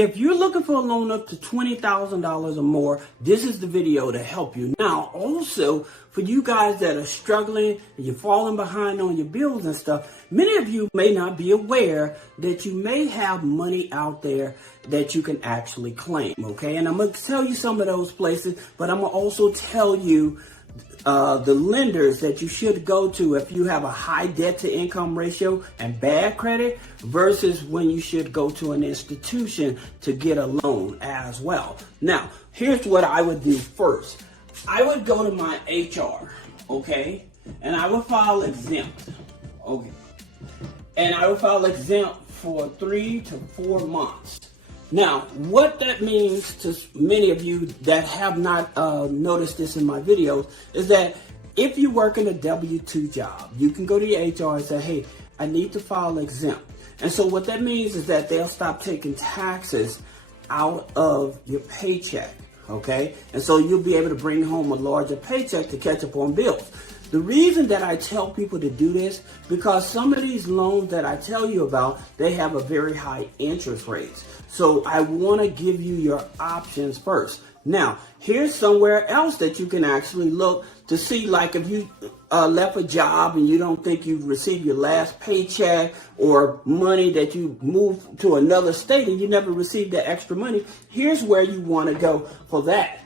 if you're looking for a loan up to $20,000 or more, this is the video to help you. Now, also, for you guys that are struggling and you're falling behind on your bills and stuff, many of you may not be aware that you may have money out there that you can actually claim, okay? And I'm going to tell you some of those places, but I'm going to also tell you the lenders that you should go to if you have a high debt to income ratio and bad credit versus when you should go to an institution to get a loan as well. Now, here's what I would do first. I would go to my HR, okay? And I would file exempt, okay? And I would file exempt for 3 to 4 months. Now, what that means to many of you that have not noticed this in my videos is that if you work in a W-2 job, you can go to your HR and say, hey, I need to file exempt. And so what that means is that they'll stop taking taxes out of your paycheck, okay? And so you'll be able to bring home a larger paycheck to catch up on bills. The reason that I tell people to do this, because some of these loans that I tell you about, they have a very high interest rates. So I want to give you your options first. Now, here's somewhere else that you can actually look to see, like if you left a job and you don't think you've received your last paycheck, or money that you moved to another state and you never received that extra money, here's where you want to go for that.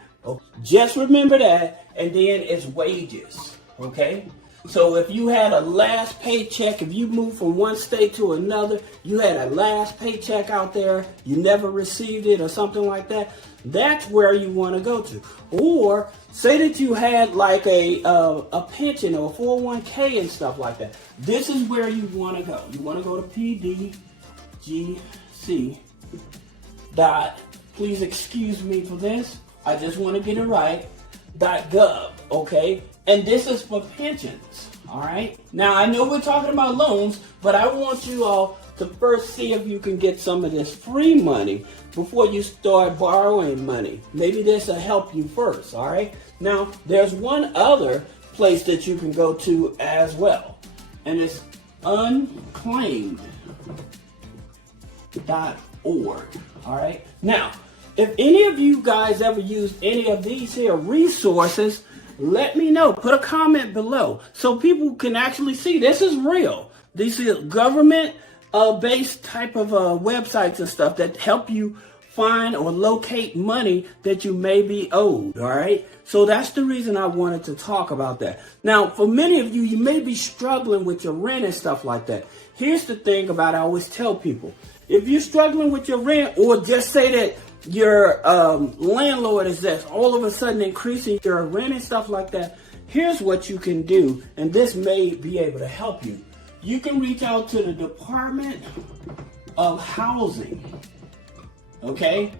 Just remember that, and then it's wages. Okay, so if you had a last paycheck, if you moved from one state to another, you had a last paycheck out there, you never received it or something like that, that's where you want to go to. Or say that you had like a pension or a 401k and stuff like that. This is where you want to go. You want to go to PDGC dot, please excuse me for this, I just want to get it right, .gov, okay? And this is for pensions, all right? Now, I know we're talking about loans, but I want you all to first see if you can get some of this free money before you start borrowing money. Maybe this will help you first, all right? Now, there's one other place that you can go to as well, and it's unclaimed.org, all right? Now, if any of you guys ever used any of these here resources, let me know. Put a comment below so people can actually see this is real. These are government-based type of websites and stuff that help you find or locate money that you may be owed, all right? So that's the reason I wanted to talk about that. Now, for many of you, you may be struggling with your rent and stuff like that. Here's the thing about it, I always tell people, if you're struggling with your rent, or just say that your landlord is just all of a sudden increasing your rent and stuff like that, here's what you can do, and this may be able to help you. You can reach out to the Department of Housing, okay?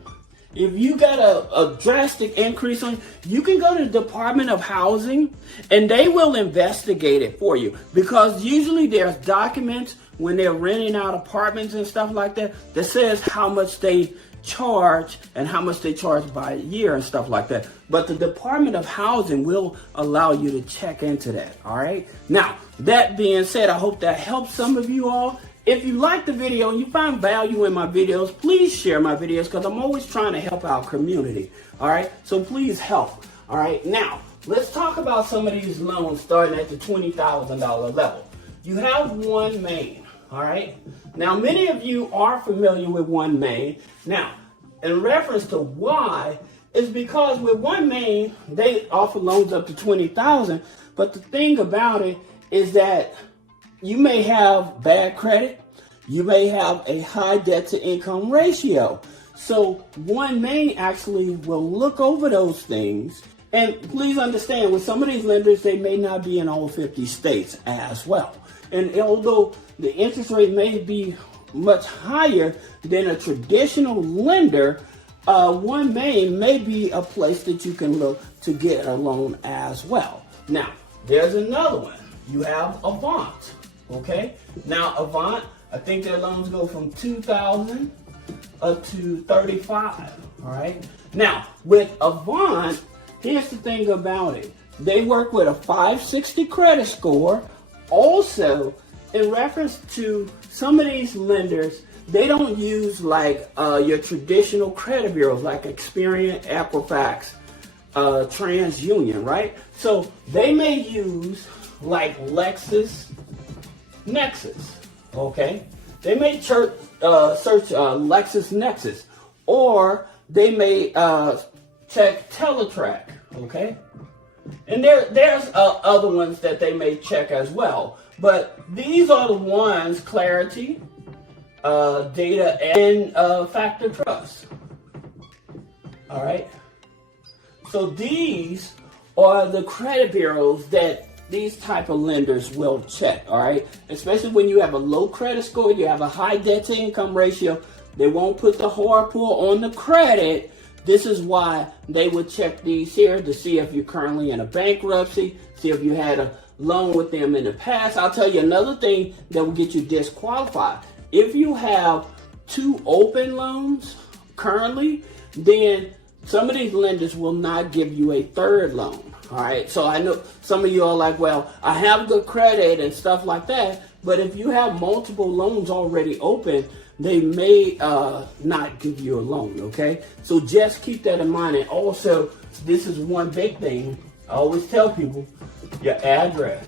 If you got a drastic increase on, you can go to the Department of Housing and they will investigate it for you, because usually there's documents when they're renting out apartments and stuff like that that says how much they charge and how much they charge by year and stuff like that. But the Department of Housing will allow you to check into that, all right? Now, that being said, I hope that helps some of you all. If you like the video and you find value in my videos, please share my videos, because I'm always trying to help our community, all right? So please help, all right? Now, let's talk about some of these loans starting at the $20,000 level. You have OneMain, all right? Now, many of you are familiar with OneMain. Now, in reference to why, is because with OneMain, they offer loans up to $20,000, but the thing about it is that you may have bad credit, you may have a high debt to income ratio. So OneMain actually will look over those things. And please understand, with some of these lenders, they may not be in all 50 states as well. And although the interest rate may be much higher than a traditional lender, OneMain may be a place that you can look to get a loan as well. Now, there's another one. You have Avant, okay? Now, Avant, I think their loans go from $2,000 to $35,000, all right? Now, with Avant, here's the thing about it. They work with a 560 credit score. Also, in reference to some of these lenders, they don't use like your traditional credit bureaus like Experian, Equifax, TransUnion, right? So they may use like LexisNexis, okay? They may search LexisNexis, or they may check Teletrack, okay? And there's other ones that they may check as well. But these are the ones: Clarity, Data, and Factor Trust. All right. So these are the credit bureaus that these type of lenders will check. All right. Especially when you have a low credit score, you have a high debt to income ratio. They won't put the hard pull on the credit. This is why they would check these here to see if you're currently in a bankruptcy, see if you had a loan with them in the past. I'll tell you another thing that will get you disqualified. If you have 2 open loans currently, then some of these lenders will not give you a 3rd loan. All right. So I know some of you are like, well, I have good credit and stuff like that. But if you have multiple loans already open, they may not give you a loan, okay? So just keep that in mind. And also, this is one big thing. I always tell people, your address.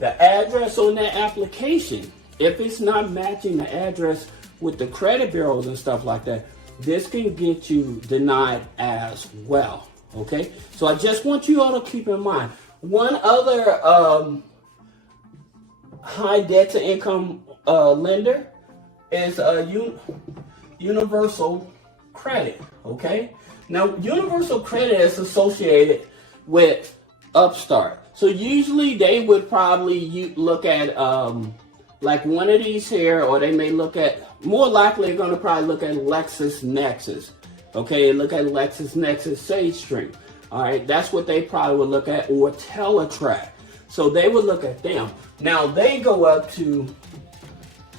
The address on that application, if it's not matching the address with the credit bureaus and stuff like that, this can get you denied as well, okay? So I just want you all to keep in mind. One other high debt to income lender is Universal Credit, okay? Now, Universal Credit is associated with Upstart. So usually they would probably look at like one of these here, or they may look at, more likely they're going to probably look at LexisNexis, okay? Look at LexisNexis SageStream, all right? That's what they probably would look at, or Teletrack. So they would look at them. Now, they go up to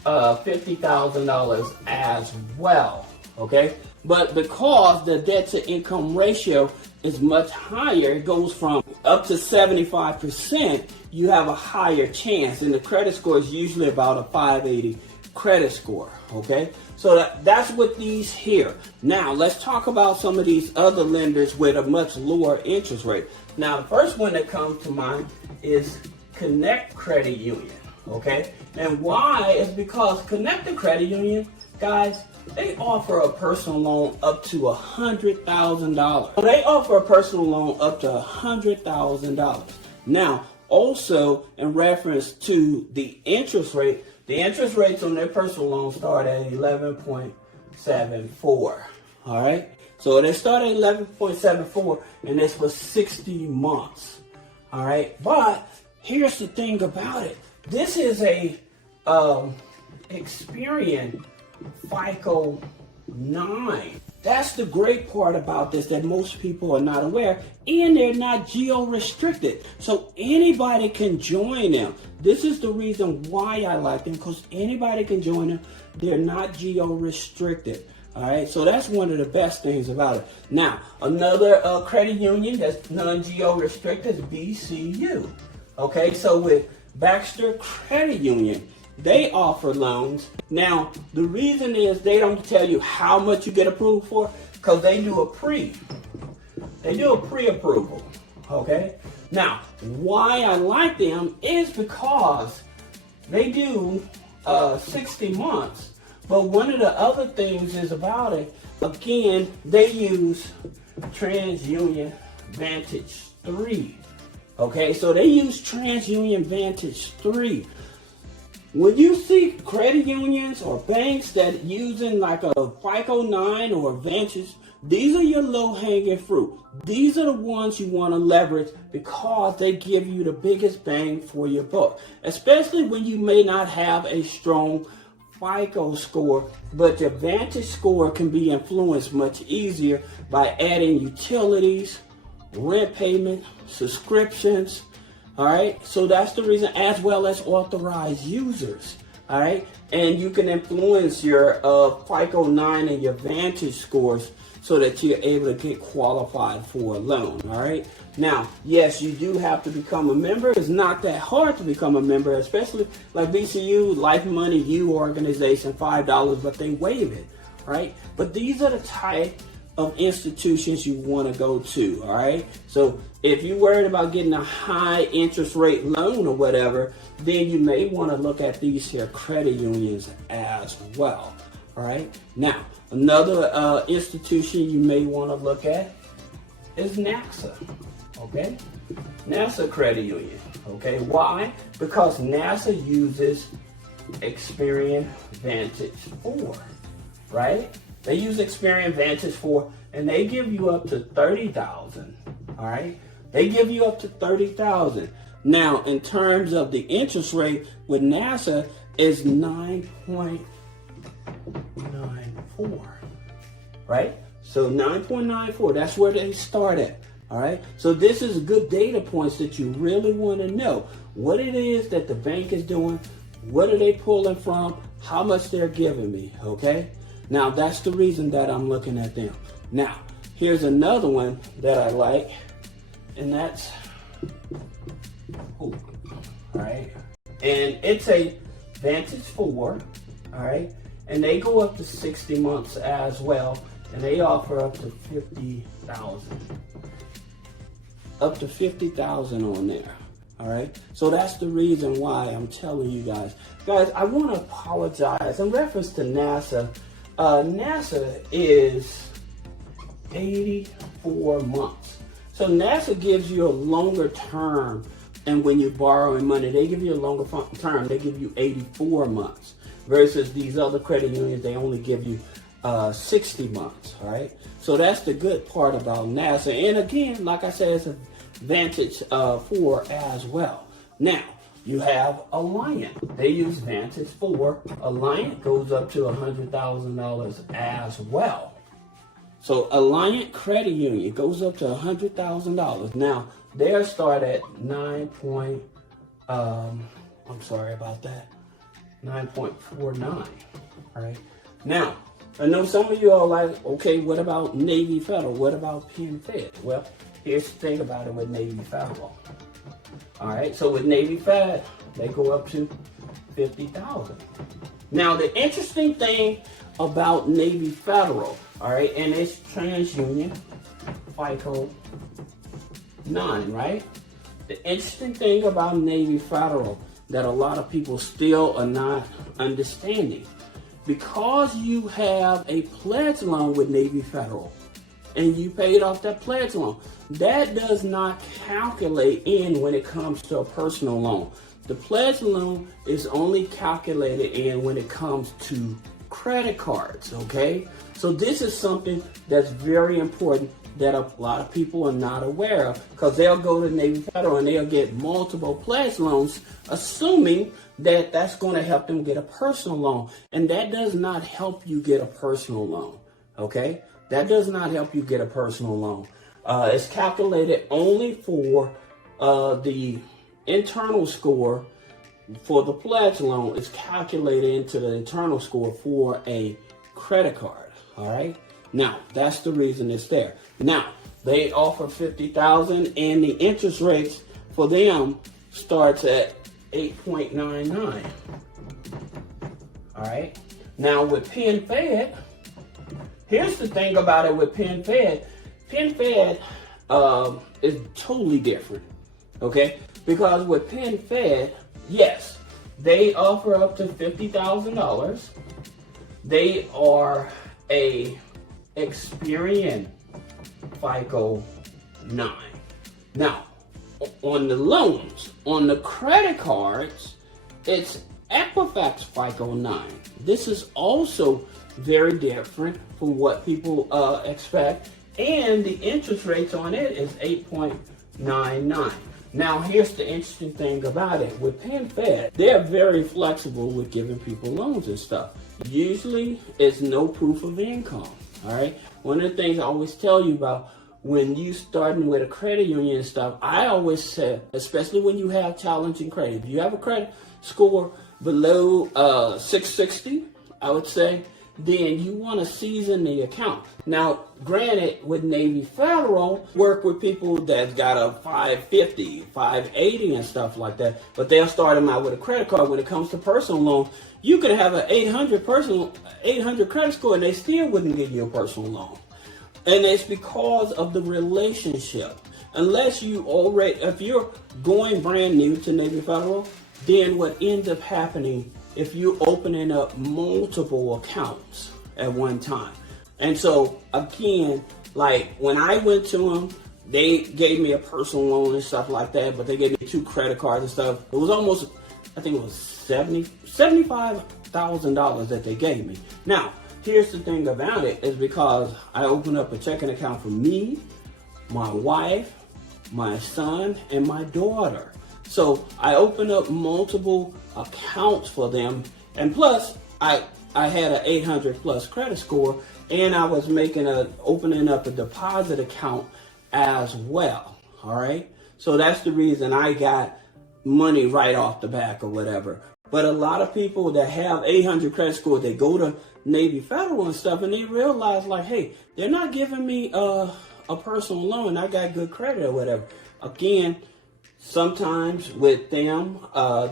$50,000 as well, okay? But because the debt to income ratio is much higher, it goes from up to 75%, you have a higher chance. And the credit score is usually about a 580 credit score, okay? So that's what these here. Now, let's talk about some of these other lenders with a much lower interest rate. Now, the first one that comes to mind is Connect Credit Union. Okay, and why is because Connect Credit Union, guys, they offer a personal loan up to $100,000. They offer a personal loan up to $100,000. Now, also in reference to the interest rate, the interest rates on their personal loan start at 11.74. All right, so they start at 11.74, and it's for 60 months. All right, but here's the thing about it. This is a Experian FICO 9. That's the great part about this that most people are not aware, and they're not geo-restricted. So anybody can join them. This is the reason why I like them, because anybody can join them. They're not geo-restricted. All right, so that's one of the best things about it. Now, another credit union that's non-geo-restricted is BCU. Okay, so with Baxter Credit Union, they offer loans. Now, the reason is they don't tell you how much you get approved for, because they do a pre-approval, okay? Now, why I like them is because they do 60 months. But one of the other things is about it, again, they use TransUnion Vantage 3. Okay, so they use TransUnion Vantage 3. When you see credit unions or banks that using like a FICO 9 or Vantage, these are your low-hanging fruit. These are the ones you want to leverage because they give you the biggest bang for your buck, especially when you may not have a strong FICO score, but your Vantage score can be influenced much easier by adding utilities, rent payment, subscriptions. All right, so that's the reason, as well as authorized users. All right, and you can influence your FICO 9 and your Vantage scores so that you're able to get qualified for a loan. All right. Now, yes, you do have to become a member. It's not that hard to become a member, especially like BCU, Life Money, U organization, $5, but they waive it. Right. But these are the type of institutions you want to go to. All right. So if you're worried about getting a high interest rate loan or whatever, then you may want to look at these here credit unions as well. All right. Now, another institution you may want to look at is NASA. Okay. NASA Credit Union. Okay. Why? Because NASA uses Experian Vantage 4. Right? They use Experian Vantage 4 and they give you up to $30,000. All right. They give you up to $30,000. Now, in terms of the interest rate with NASA is 9.94. Right? So 9.94, that's where they start at. All right. So this is good data points that you really want to know what it is that the bank is doing. What are they pulling from? How much they're giving me. Okay. Now, that's the reason that I'm looking at them. Now, here's another one that I like, and that's, all right, and it's a Vantage 4, all right, and they go up to 60 months as well, and they offer up to $50,000 on there. All right, so that's the reason why I'm telling you guys. I want to apologize in reference to NASA. NASA is 84 months. So NASA gives you a longer term, and when you're borrowing money, they give you a longer term. They give you 84 months versus these other credit unions, they only give you 60 months, all right? So that's the good part about NASA. And again, like I said, it's a Vantage 4 as well. Now, you have Alliant. They use Vantage 4. Alliant goes up to $100,000 as well. So Alliant Credit Union goes up to $100,000. Now, they'll start at 9.49. All right. Now, I know some of you are like, okay, what about Navy Federal? What about Penn Fed? Well, here's the thing about it with Navy Federal. All right, so with Navy Fed, they go up to $50,000. Now, the interesting thing about Navy Federal, all right, and it's TransUnion FICO 9, right? The interesting thing about Navy Federal that a lot of people still are not understanding, because you have a pledge loan with Navy Federal, and you paid off that pledge loan, that does not calculate in when it comes to a personal loan. The pledge loan is only calculated in when it comes to credit cards, okay? So this is something that's very important that a lot of people are not aware of, because they'll go to Navy Federal and they'll get multiple pledge loans, assuming that that's going to help them get a personal loan. And that does not help you get a personal loan, okay? That does not help you get a personal loan. It's calculated only for the internal score for the pledge loan. Is calculated into the internal score for a credit card. All right. Now that's the reason it's there. Now they offer $50,000, and the interest rates for them starts at 8.99. All right. Now with Penn Fed, here's the thing about it with Penn Fed. Penn Fed is totally different, okay? Because with Penn Fed, yes, they offer up to $50,000. They are a Experian FICO 9. Now, on the loans, on the credit cards, it's Equifax FICO 9. This is also very different from what people expect. And the interest rates on it is 8.99. Now, here's the interesting thing about it. With Penn Fed, they're very flexible with giving people loans and stuff. Usually, it's no proof of income, all right? One of the things I always tell you about when you starting with a credit union and stuff, I always say, especially when you have challenging credit, if you have a credit score below 660, I would say, then you want to season the account. Now, granted, with Navy Federal, work with people that's got a 550, 580 and stuff like that, but they'll start them out with a credit card. When it comes to personal loan, you could have an 800 credit score and they still wouldn't give you a personal loan. And it's because of the relationship. Unless you already, if you're going brand new to Navy Federal, then what ends up happening if you're opening up multiple accounts at one time. And so again, like when I went to them, they gave me a personal loan and stuff like that, but they gave me 2 credit cards and stuff. It was almost, I think it was $75,000 that they gave me. Now, here's the thing about it is because I opened up a checking account for me, my wife, my son, and my daughter. So I opened up multiple accounts for them, and plus I had an 800 plus credit score, and I was opening up a deposit account as well. All right, so that's the reason I got money right off the back or whatever. But a lot of people that have 800 credit score, they go to Navy Federal and stuff, and they realize like, hey, they're not giving me a personal loan. I got good credit or whatever. Again, sometimes with them,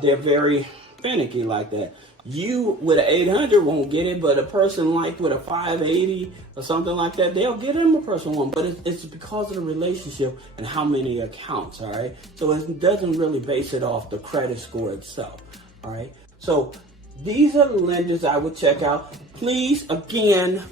they're very finicky like that. You with an 800 won't get it, but a person like with a 580 or something like that, they'll get them a personal loan. But it's because of the relationship and how many accounts, all right? So it doesn't really base it off the credit score itself, all right? So these are the lenders I would check out. Please, again,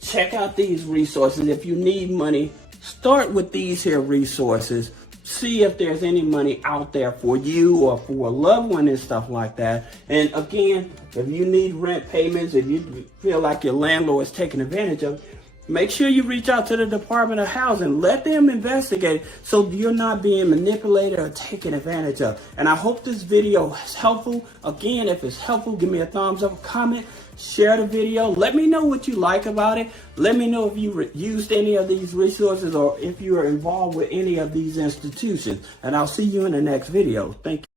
check out these resources. If you need money, start with these here resources. See if there's any money out there for you or for a loved one and stuff like that. And again, if you need rent payments, if you feel like your landlord is taking advantage of, make sure you reach out to the Department of Housing. Let them investigate so you're not being manipulated or taken advantage of. And I hope this video is helpful. Again, if it's helpful, give me a thumbs up, comment, share the video. Let me know what you like about it. Let me know if you used any of these resources or if you are involved with any of these institutions. And I'll see you in the next video. Thank you.